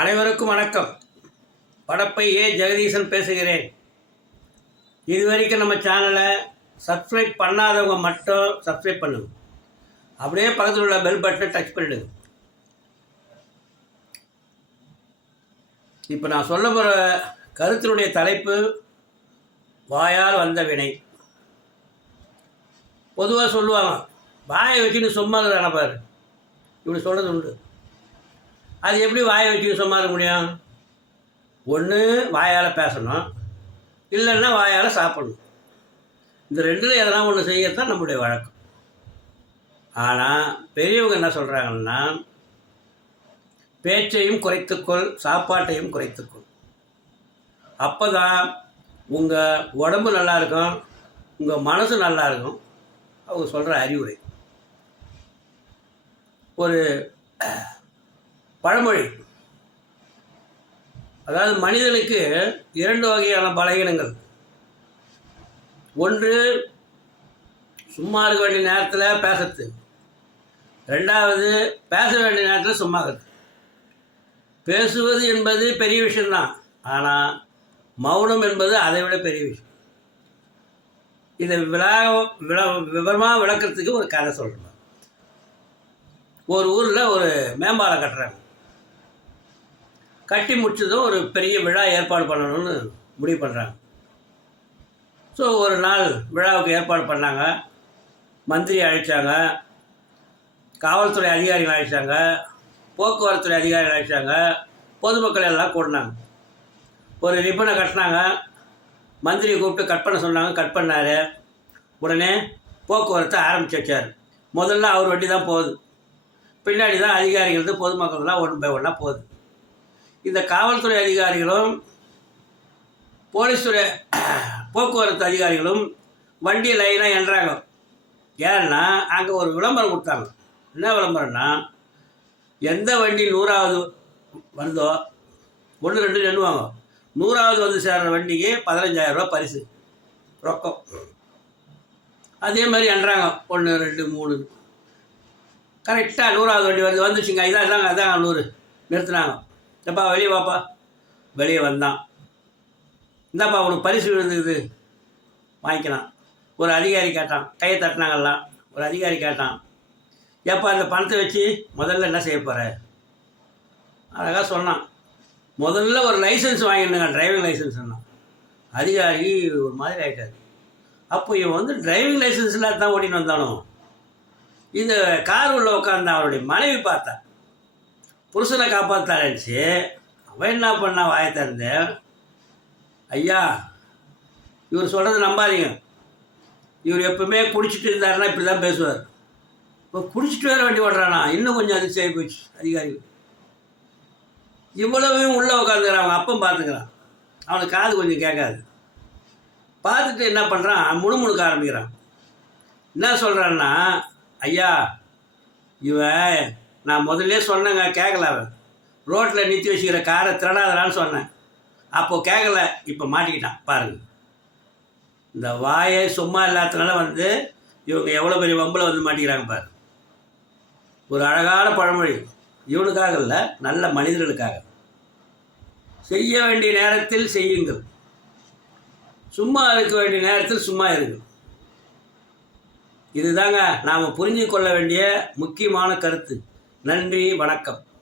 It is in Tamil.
அனைவருக்கும் வணக்கம். படப்பை ஏ ஜெகதீசன் பேசுகிறேன். இதுவரைக்கும் நம்ம சேனலை சப்ஸ்கிரைப் பண்ணாதவங்க மட்டும் சப்ஸ்கிரைப் பண்ணுங்க. அப்படியே பக்கத்தில் உள்ள பெல் பட்டனை டச் பண்ணிடுங்க. இப்போ நான் சொல்ல போகிற கருத்தினுடைய தலைப்பு வாயால் வந்த வினை. பொதுவாக சொல்லுவாங்க, வாயை வச்சுன்னு சும்மா நினைப்பார். இப்படி சொல்கிறது உண்டு. அது எப்படி வாயை வச்சு சும்மா இருக்க முடியும்? ஒன்று வாயால் பேசணும், இல்லைன்னா வாயால் சாப்பிடணும். இந்த ரெண்டில் எதனா ஒன்று செய்யத்தான் நம்முடைய வழக்கம். ஆனால் பெரியவங்க என்ன சொல்கிறாங்கன்னா, பேச்சையும் குறைத்துக்கொள், சாப்பாட்டையும் குறைத்துக்கொள். அப்போ தான் உங்கள் உடம்பு நல்லா இருக்கும், உங்கள் மனசு நல்லா இருக்கும். அவங்க சொல்கிற அறிவுரை. ஒரு பழமொழி, அதாவது மனிதனுக்கு இரண்டு வகையான பலகீனங்கள். ஒன்று சும்மா இருக்க வேண்டிய நேரத்தில் பேசுறது, ரெண்டாவது பேச வேண்டிய நேரத்தில் சும்மா இருக்கிறது. பேசுவது என்பது பெரிய விஷயம்தான், ஆனால் மௌனம் என்பது அதை விட பெரிய விஷயம். இதை விவரமாக விளக்கிறதுக்கு ஒரு கதை சொல்கிறேன். ஒரு ஊரில் ஒரு மேம்பாலம் கட்டுறாங்க. கட்டி முடிச்சதும் ஒரு பெரிய விழா ஏற்பாடு பண்ணணும்னு முடிவு பண்ணுறாங்க. ஸோ ஒரு நாள் விழாவுக்கு ஏற்பாடு பண்ணாங்க. மந்திரி அழைச்சாங்க, காவல்துறை அதிகாரிகள் அழைச்சாங்க, போக்குவரத்துறை அதிகாரிகள் அழைச்சாங்க, பொதுமக்கள் எல்லாம் கூடினாங்க. ஒரு ரிப்பனை கட்டினாங்க. மந்திரியை கூப்பிட்டு கட் பண்ண சொன்னாங்க. கட் பண்ணார். உடனே போக்குவரத்தை ஆரம்பித்து வச்சார். முதல்ல அவர் வண்டி தான் போகுது, பின்னாடி தான் அதிகாரிகள் பொதுமக்கள்லாம் ஒன்று பை ஒன்றா போகுது. இந்த காவல்துறை அதிகாரிகளும் போலீஸ்துறை போக்குவரத்து அதிகாரிகளும் வண்டி லைனாக என்றாங்க. ஏன்னா அங்கே ஒரு விளம்பரம் கொடுத்தாங்க. என்ன விளம்பரம்னா, எந்த வண்டி 100வது வருதோ, 1 2 எண்ணுவாங்க, 100வது வந்து சேர்கிற வண்டிக்கு 15,000 ரூபா பரிசு ரொக்கம். அதே மாதிரி என்றாங்க 1 2 3. கரெக்டாக 100வது வண்டி வந்துச்சுங்க. இதாங்க அதான் 100 நிறுத்தினாங்க. எப்பா வெளியே வாப்பா. வெளியே வந்தான். இந்தாப்பா உனக்கு பரிசு விழுந்துக்குது, வாங்கிக்கலாம். ஒரு அதிகாரி கேட்டான். கையை தட்டினாங்கல்லாம். ஒரு அதிகாரி கேட்டான், ஏப்பா அந்த பணத்தை வச்சு முதல்ல என்ன செய்ய போகிற? அழகாக சொன்னான், முதல்ல ஒரு லைசன்ஸ் வாங்கிடுங்க, டிரைவிங் லைசன்ஸ் சொன்னான். அதிகாரி ஒரு மாதிரி ஆகிட்டார். அப்போ இவன் வந்து டிரைவிங் லைசன்ஸ்லாம் தான் ஓட்டின்னு வந்தானோ. இந்த கார் உள்ள உட்காந்து அவருடைய மனைவி பார்த்தா, புருஷனை காப்பாற்றாச்சு. அவன் என்ன பண்ணா, வாயை திறந்து, ஐயா இவர் சொல்கிறது நம்பாதீங்க, இவர் எப்பவுமே குடிச்சிட்டு இருந்தாருன்னா இப்படி தான் பேசுவார். இப்போ குடிச்சிட்டு வேறு வண்டி ஓடுறானா, இன்னும் கொஞ்சம் அதிர்ச்சி ஆகி போச்சு அதிகாரி. இவ்வளவையும் உள்ளே உட்காந்துக்கிறான். அவங்க அப்பம் பார்த்துக்கிறான். அவனுக்கு காது கொஞ்சம் கேட்காது. பார்த்துட்டு என்ன பண்ணுறான், முணுமுணுக்க ஆரம்பிக்கிறான். என்ன சொல்கிறான்னா, ஐயா இவன் நான் முதல்ல சொன்னேங்க, கேட்கல. அவன் ரோட்டில் நிறுத்தி வச்சுக்கிற காரை திரடாதடான்னு சொன்னேன், அப்போது கேட்கல, இப்போ மாட்டிக்கிட்டான் பாருங்கள். இந்த வாயை சும்மா இல்லாததுனால வந்து இவங்க எவ்வளோ பெரிய வம்பில் வந்து மாட்டிக்கிறாங்க பாரு. ஒரு அழகான பழமொழி. இவனுக்காக இல்லை, நல்ல மனிதர்களுக்காக. செய்ய வேண்டிய நேரத்தில் செய்யுங்கள், சும்மா இருக்க வேண்டிய நேரத்தில் சும்மா இருங்கள். இதுதாங்க நாம் புரிஞ்சு கொள்ள வேண்டிய முக்கியமான கருத்து. நன்றி, வணக்கம்.